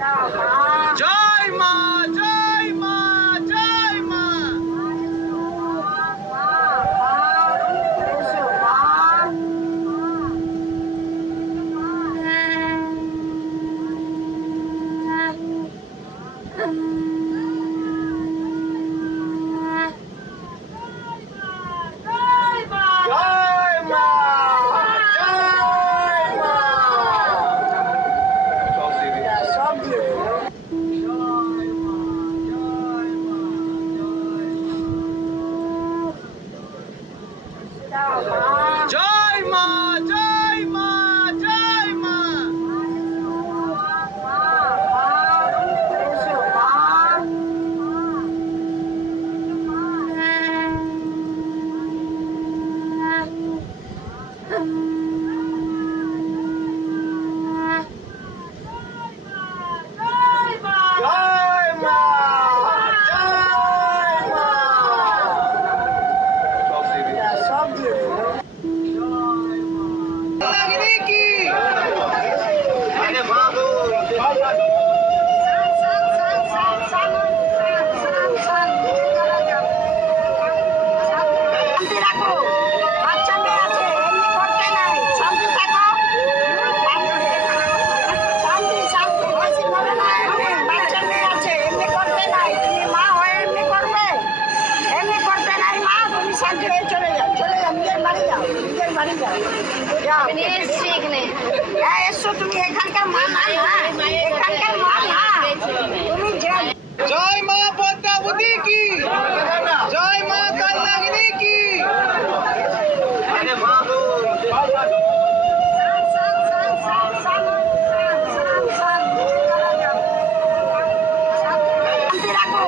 জয় মা, জয় মা, জয় মা। জয় মা, জয় মা, জয় মা। তুমি এখানকার মা না, এখানকার মা না, তুমি জয় মা পদ্মাবতী কি, জয় মা কালনাগিনী কি। রাখো।